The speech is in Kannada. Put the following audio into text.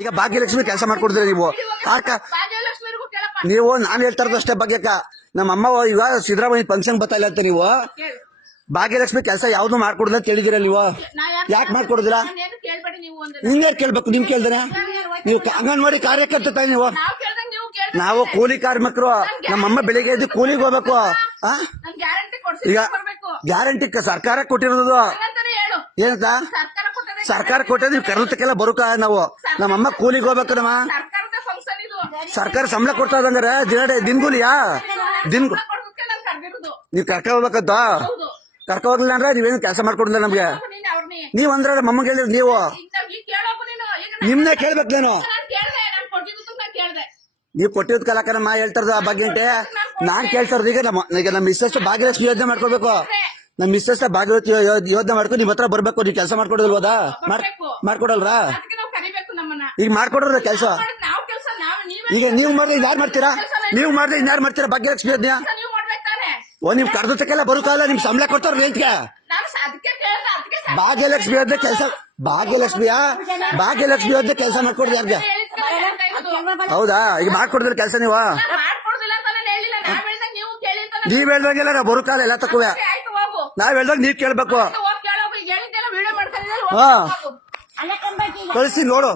ಈಗ ಭಾಗ್ಯಲಕ್ಷ್ಮಿ ಕೆಲಸ ಮಾಡ್ಕೊಡ್ತೀರಿ ನೀವು. ಕೇಳಪ್ಪ. ನೀವು ನಾನು ಹೇಳ್ತಾ ಇರೋದು ಅಷ್ಟೇ ಭಾಗ್ಯಕ್ಕ. ನಮ್ಮ ಅಮ್ಮ ಈಗ ಸಿದ್ದರಾಮಯ್ಯ ಫಂಕ್ಷನ್ ಬರ್ತಾ ಇಲ್ಲ ಅಂತ ನೀವು? ಭಾಗ್ಯಲಕ್ಷ್ಮಿ ಕೆಲಸ ಯಾವ್ದು ಮಾಡ್ಕೊಡ್ದ ತಿಳಿದಿರ ನೀವು? ಯಾಕ್ ಯಾಕೆ ಮಾಡ್ಕೊಡುದಿಲ್ಲ? ನಾನೇನು ಕೇಳ್ಬೇಕು? ನಿಮ್ ಕೇಳ್ದ ನೀವು ಅಂಗನವಾಡಿ ಕಾರ್ಯಕರ್ತ ನೀವು. ನಾವ್ ಕೂಲಿ ಕಾರ್ಮಿಕರು. ನಮ್ಮಮ್ಮ ಬೆಳಿಗ್ಗೆ ಎದ್ದು ಕೂಲಿಗೆ ಹೋಗ್ಬೇಕು. ಈಗ ಗ್ಯಾರಂಟಿ ಸರ್ಕಾರ ಕೊಟ್ಟಿರೋದು. ಏನಂತ? ಸರ್ಕಾರ ಕೊಟ್ಟರೆ ನೀವು ಕರ್ನಾಟಕೆಲ್ಲ ಬರುಕ ನಾವು? ನಮ್ಮಮ್ಮ ಕೂಲಿಗೆ ಹೋಗ್ಬೇಕು ನಮ್ಮ ಸರ್ಕಾರ ಸಂಬಳ ಕೊಡ್ತಾ ಇದಂಗಾರೆ ದಿನ ದಿನಗೂಲಿಯಾ? ದಿನ ನೀವ್ ಕರ್ಕ ಹೋಗ್ಬೇಕಂತ? ಕರ್ಕ ಹೋಗ್ಲಿಲ್ಲ ಅಂದ್ರೆ ನೀವೇನು ಕೆಲಸ ಮಾಡ್ಕೊಡಿಲ್ಲ ನಮ್ಗೆ? ನೀವ್ ಅಂದ್ರೆ ನಮ್ಮಮ್ಮಗೆ ಹೇಳಿದ್ರೆ ನೀವು. ನಿಮ್ನೇ ಕೇಳ್ಬೇಕು ನಾನು. ನೀವು ಕೊಟ್ಟಿದ್ ಕಲಾಕಾರ ಮಾ ಆ ಬಗ್ಗೆ ನಾನ್ ಕೇಳ್ತಾ ಇರೋದು ಈಗ ನಮ್ಮ ಈಗ ನಮ್ಮ ಮಿಸ್ಸಸ್ ಭಾಗ್ಯಲಕ್ಷ್ಮಿ ಯೋಜನೆ ಮಾಡ್ಕೋಬೇಕು ನಮ್ಮ ಮಿಸ್ಸಸ್ ಭಾಗವತಿ ಯೋಧನೆ ಯೋಜನೆ ಮಾಡ್ಕೊಂಡು ನಿಮ್ ಹತ್ರ ಬರ್ಬೇಕು ನೀವು ಕೆಲಸ ಮಾಡ್ಕೊಡಲ್ವದ ಮಾಡ್ ಮಾಡ್ಕೊಡಲ್ರಾ ಈಗ ಮಾಡ್ಕೊಡ್ರ ಕೆಲಸ. ಈಗ ನೀವು ಮಾಡಿದ್ರೆ ಯಾರು ಮಾಡ್ತೀರಾ? ನೀವು ಮಾಡಿದ್ರೆ ಇನ್ಯಾರು ಮಾಡ್ತೀರಾ ಭಾಗ್ಯಲಕ್ಷ್ಮಿ ಯೋಜನೆ? ಓ ನಿಮ್ ಕರ್ದಕ್ಕೆಲ್ಲ ಬರುತ್ತಲ್ಲ ನಿಮ್ ಸಂಬಳ ಕೊಡ್ತಾರ ನಾನು ಸ- ಭಾಗ್ಯಲಕ್ಷ್ಮಿ ಯೋಜನೆ ಕೆಲಸ ಭಾಗ್ಯಲಕ್ಷ್ಮಿಯ? ಭಾಗ್ಯಲಕ್ಷ್ಮಿ ಯೋಜನೆ ಕೆಲಸ ಮಾಡ್ಕೊಡ್ರಿ ಯಾರ್ಗೆ. ಹೌದಾ? ಈಗ ಮಾಡ್ಕೊಡಿದ್ರ ಕೆಲಸ ನೀವು? ನಾನ್ ನಾವ್ ಹೇಳ್ದಂಗೆಲ್ಲ ಬರುಕಾಲ ಎಲ್ಲ ತಕ್ಕುವೆ. ನಾವ್ ಹೇಳ್ದಾಗ ನೀವ್ ಕೇಳ್ಬೇಕು ಹೋಗ್ ಕೇಳೋಗು ಈಗ ಹೇಳಿದ್ದೆಲ್ಲ ವಿಡಿಯೋ ಮಾಡ್ತಾ ಇದ್ದಲ್ಲ ಹಾ ಹೋಗು ಕಳಿಸಿ ನೋಡು